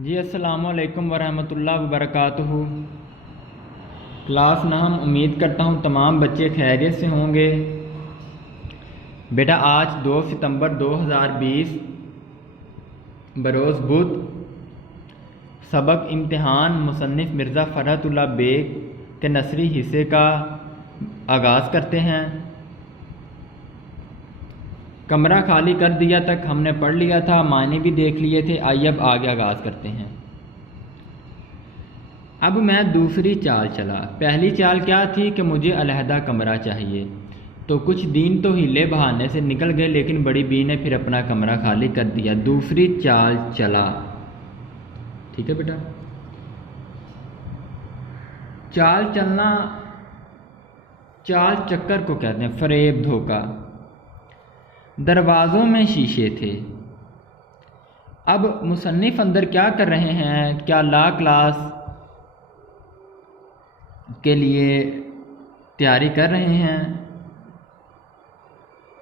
जी अस्सलामुअलैकुम वरहमतुल्लाहि वबरकातुहू। क्लास नाम उम्मीद करता हूँ तमाम बच्चे खैरियत से होंगे। बेटा आज 2 सितंबर 2020 बरोज़ बुध सबक इम्तिहान मुसन्निफ़ मिर्ज़ा फ़रहतुल्लाह बेग के नसरी हिस्से का आगाज़ करते हैं। कमरा खाली कर दिया तक हमने पढ़ लिया था, मायने भी देख लिए थे। आइए अब आगे आगाज़ करते हैं। अब मैं दूसरी चाल चला। पहली चाल क्या थी कि मुझे अलहदा कमरा चाहिए, तो कुछ दिन तो हीले बहाने से निकल गए, लेकिन बड़ी बी ने फिर अपना कमरा खाली कर दिया। दूसरी चाल चला। ठीक है बेटा, चाल चलना, चाल चक्कर को कहते हैं, फरेब धोखा। दरवाज़ों में शीशे थे। अब मुसन्निफ़ अंदर क्या कर रहे हैं? क्या ला क्लास के लिए तैयारी कर रहे हैं?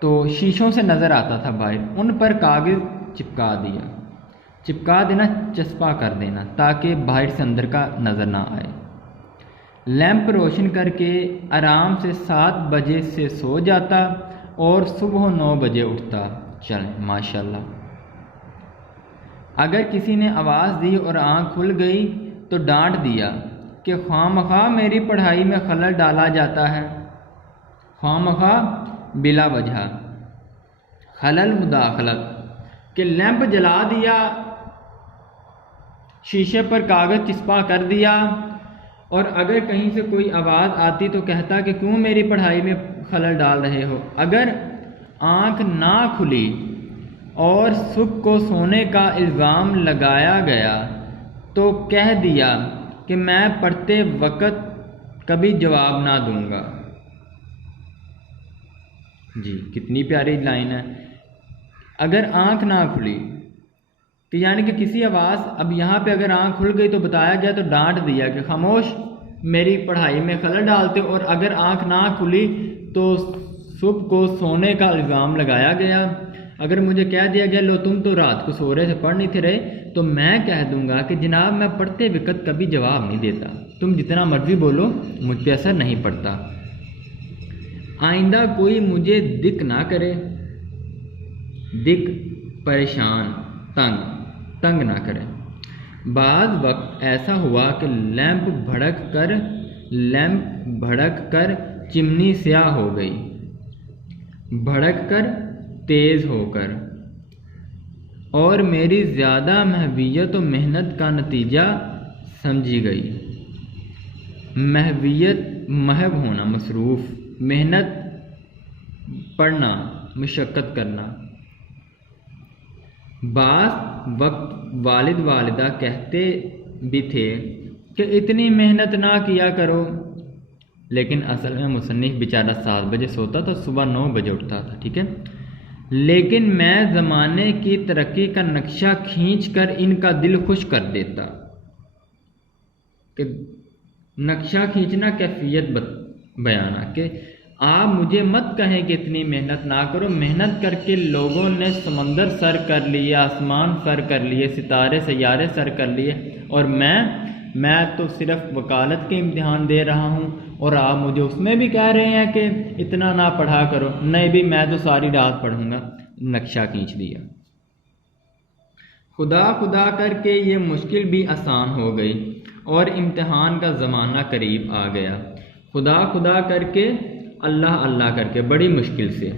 तो शीशों से नज़र आता था बाहर, उन पर कागज़ चिपका दिया। चिपका देना, चस्पा कर देना, ताकि बाहर से अंदर का नज़र ना आए। लैंप रोशन करके आराम से 7 बजे से सो जाता और सुबह 9 बजे उठता। चलें माशाल्लाह। अगर किसी ने आवाज़ दी और आँख खुल गई तो डांट दिया कि ख्वामख्वाह मेरी पढ़ाई में खलल डाला जाता है। ख्वामख्वाह बिला वजह, खलल मुदाखलत कि लैंप जला दिया, शीशे पर कागज़ चिपका कर दिया, और अगर कहीं से कोई आवाज़ आती तो कहता कि क्यों मेरी पढ़ाई में खलल डाल रहे हो। अगर आँख ना खुली और सुबह को सोने का इल्ज़ाम लगाया गया तो कह दिया कि मैं पढ़ते वक्त कभी जवाब ना दूंगा। जी कितनी प्यारी लाइन है। अगर आँख ना खुली तो यानी कि किसी आवाज़, अब यहाँ पे अगर आँख खुल गई तो बताया गया तो डांट दिया कि खामोश मेरी पढ़ाई में खलल डालते हो, और अगर आँख ना खुली तो सुबह को सोने का इल्ज़ाम लगाया गया। अगर मुझे कह दिया गया लो तुम तो रात को सो रहे थे, पढ़ नहीं थे रहे, तो मैं कह दूंगा कि जनाब मैं पढ़ते वक्त कभी जवाब नहीं देता, तुम जितना मर्जी बोलो मुझ पर असर नहीं पड़ता। आइंदा कोई मुझे दिक ना करे, दिक परेशान, तंग ना करे। बाद वक्त ऐसा हुआ कि लैंप भड़क कर चिमनी स्याह हो गई, भड़क कर तेज़ होकर, और मेरी ज़्यादा महवियत और मेहनत का नतीजा समझी गई। महवियत महव होना, मसरूफ़, मेहनत पढ़ना, मशक्क़त करना। बाज़ वक्त वालिद वालिदा कहते भी थे कि इतनी मेहनत ना किया करो, लेकिन असल में मुसन्निफ़ बेचारा 7 बजे सोता था, सुबह 9 बजे उठता था। ठीक है, लेकिन मैं ज़माने की तरक्की का नक्शा खींच कर इनका दिल खुश कर देता। कि नक्शा खींचना, कैफियत बयाना, कि आप मुझे मत कहें कि इतनी मेहनत ना करो। मेहनत करके लोगों ने समंदर सर कर लिए, आसमान सर कर लिए, सितारे सैयारे सर कर लिए, और मैं तो सिर्फ वकालत के इम्तिहान दे रहा हूँ, और आप मुझे उसमें भी कह रहे हैं कि इतना ना पढ़ा करो। नहीं भी, मैं तो सारी रात पढ़ूँगा। नक्शा खींच दिया। खुदा करके ये मुश्किल भी आसान हो गई और इम्तिहान का ज़माना करीब आ गया। खुदा करके, अल्लाह अल्लाह करके, बड़ी मुश्किल से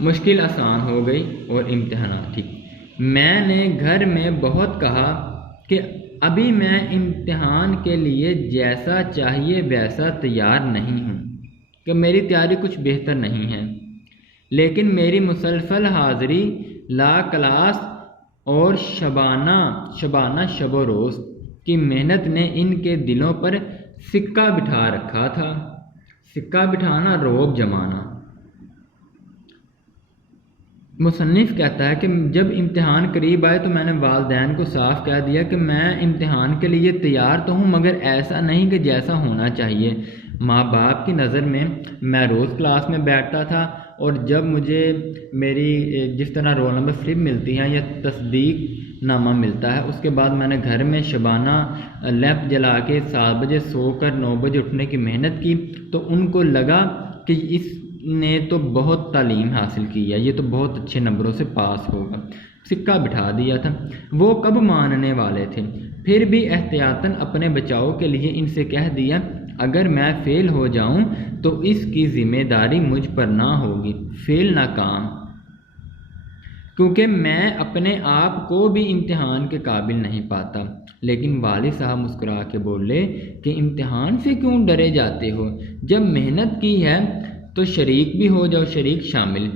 मुश्किल आसान हो गई और इम्तिहान ठीक। मैंने घर में बहुत कहा कि अभी मैं इम्तिहान के लिए जैसा चाहिए वैसा तैयार नहीं हूँ, कि मेरी तैयारी कुछ बेहतर नहीं है, लेकिन मेरी मुसलसल हाज़िरी, ला क्लास और शबाना शबो रोज़ की मेहनत ने इनके दिलों पर सिक्का बिठा रखा था। सिक्का बिठाना, रोब जमाना। मुसन्निफ़ कहता है कि जब इम्तिहान करीब आए तो मैंने वालिदैन को साफ कह दिया कि मैं इम्तिहान के लिए तैयार तो हूँ, मगर ऐसा नहीं कि जैसा होना चाहिए। माँ बाप की नज़र में मैं रोज़ क्लास में बैठता था और जब मुझे मेरी जिस तरह रोल नंबर स्लिप मिलती है या तस्दीक नामा मिलता है, उसके बाद मैंने घर में शबाना लैंप जला के 7 बजे सोकर 9 बजे उठने की मेहनत की, तो उनको लगा कि इसने तो बहुत तालीम हासिल की है, ये तो बहुत अच्छे नंबरों से पास होगा, सिक्का बिठा दिया था। वो कब मानने वाले थे, फिर भी एहतियातन अपने बचाव के लिए इनसे कह दिया, अगर मैं फ़ेल हो जाऊं तो इसकी ज़िम्मेदारी मुझ पर ना होगी, फ़ेल नाकाम, क्योंकि मैं अपने आप को भी इम्तिहान के काबिल नहीं पाता। लेकिन वालिद साहब मुस्कुरा के बोले कि इम्तिहान से क्यों डरे जाते हो, जब मेहनत की है तो शरीक भी हो जाओ, शरीक शामिल,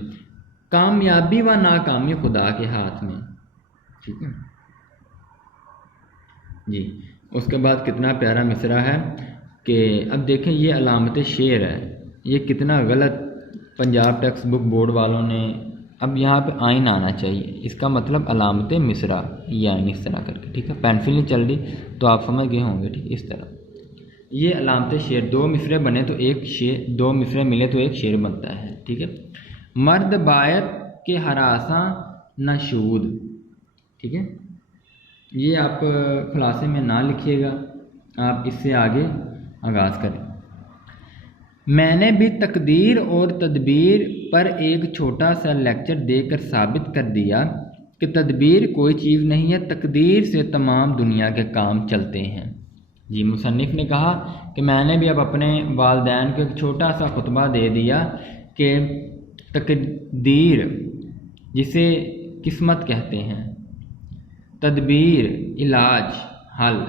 कामयाबी व नाकामी खुदा के हाथ में। ठीक है जी। उसके बाद कितना प्यारा मिसरा है कि अब देखें ये अलामत शेर है, ये कितना गलत पंजाब टेक्स्ट बुक बोर्ड वालों ने, अब यहाँ पे आइन आना चाहिए, इसका मतलब अलामत मिसरा, ये आइन इस तरह करके, ठीक है, पेंसिल नहीं चल रही तो आप समझ गए होंगे, ठीक, इस तरह ये अलामत शेर, 2 मिसरे बने तो एक शेर, 2 मिसरे मिले तो एक शेर बनता है, ठीक है। मर्द बायत के हरासा नशूद, ठीक है, ये आप खुलासे में ना लिखिएगा, आप इससे आगे आगाज़ करें। मैंने भी तकदीर और तदबीर पर एक छोटा सा लेक्चर देकर साबित कर दिया कि तदबीर कोई चीज़ नहीं है, तकदीर से तमाम दुनिया के काम चलते हैं। जी, मुसन्निफ़ ने कहा कि मैंने भी अब अपने वालिदैन को एक छोटा सा खुतबा दे दिया कि तकदीर जिसे किस्मत कहते हैं, तदबीर इलाज हल,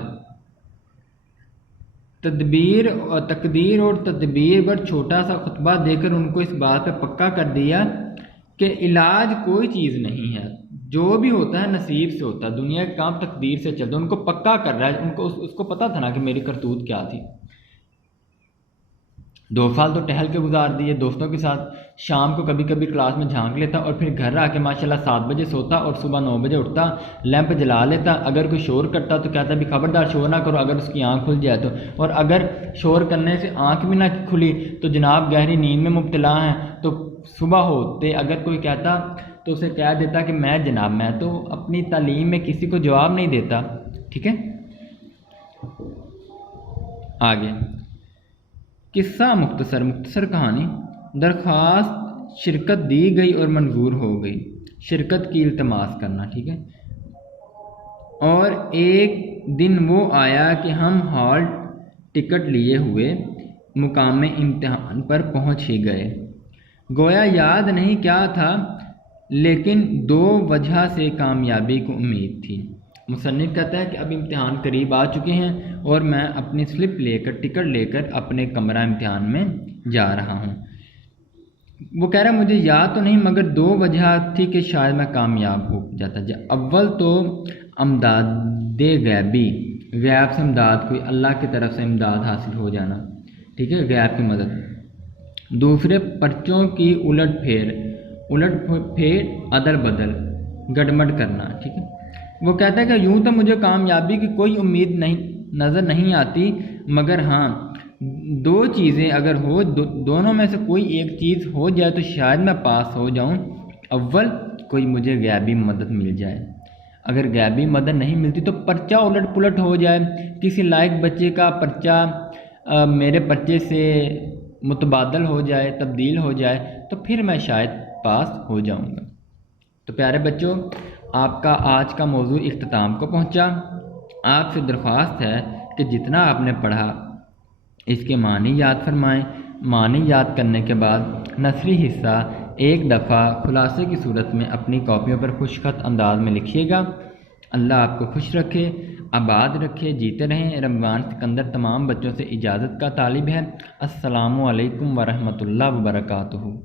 तदबीर और तकदीर और तदबीर पर छोटा सा खुतबा देकर उनको इस बात पे पक्का कर दिया कि इलाज कोई चीज़ नहीं है, जो भी होता है नसीब से होता है, दुनिया के काम तकदीर से चलते, उनको पक्का कर रहा है, उनको उसको पता था ना कि मेरी करतूत क्या थी। 2 साल तो टहल के गुजार दिए दोस्तों के साथ, शाम को कभी कभी क्लास में झांक लेता और फिर घर आके माशाल्लाह 7 बजे सोता और सुबह 9 बजे उठता, लैंप जला लेता, अगर कोई शोर करता तो कहता भी खबरदार शोर ना करो, अगर उसकी आंख खुल जाए तो, और अगर शोर करने से आंख भी ना खुली तो जनाब गहरी नींद में मुब्तला हैं, तो सुबह होते अगर कोई कहता तो उसे कह देता कि मैं तो अपनी तालीम में किसी को जवाब नहीं देता। ठीक है, आगे किस्सा मुख्तसर कहानी। दरख्वास्त शिरकत दी गई और मंजूर हो गई, शिरकत की इल्तमास करना, ठीक है। और एक दिन वो आया कि हम हॉल टिकट लिए हुए मुकाम इम्तिहान पर पहुंच ही गए। गोया याद नहीं क्या था, लेकिन 2 वजह से कामयाबी को उम्मीद थी। मुसन्निफ कहता है कि अब इम्तिहान करीब आ चुके हैं और मैं अपनी स्लिप लेकर, टिकट लेकर अपने कमरा इम्तिहान में जा रहा हूँ। वो कह रहा है मुझे याद तो नहीं, मगर 2 वजह थी कि शायद मैं कामयाब हो जाता। अव्वल तो अमदाद गैबी, गैब से इमदाद, कोई अल्लाह की तरफ से इमदाद हासिल हो जाना, ठीक है, गैब की मदद। दूसरे पर्चों की उलट फेर अदल बदल, गड़बड़ करना, ठीक है। वो कहता है कि यूँ तो मुझे कामयाबी की कोई उम्मीद नहीं नज़र नहीं आती, मगर हाँ 2 चीज़ें अगर हो, दोनों में से कोई एक चीज़ हो जाए तो शायद मैं पास हो जाऊं। अव्वल कोई मुझे गैबी मदद मिल जाए, अगर गैबी मदद नहीं मिलती तो पर्चा उलट पुलट हो जाए, किसी लायक बच्चे का पर्चा मेरे पर्चे से मुतबादल हो जाए, तब्दील हो जाए, तो फिर मैं शायद पास हो जाऊंगा। तो प्यारे बच्चों, आपका आज का मौजू इख्तिताम को पहुंचा। आपसे दरख्वास्त है कि जितना आपने पढ़ा इसके मानी याद फरमाएं। मानी याद करने के बाद नसरी हिस्सा एक दफ़ा खुलासे की सूरत में अपनी कॉपियों पर खुशखत अंदाज में लिखिएगा। अल्लाह आपको खुश रखे, आबाद रखे, जीते रहें। रमज़ान सिकंदर तमाम बच्चों से इजाज़त का तालिब है। अस्सलामु अलैकुम वरहमतुल्लाहि वबरकातुहू।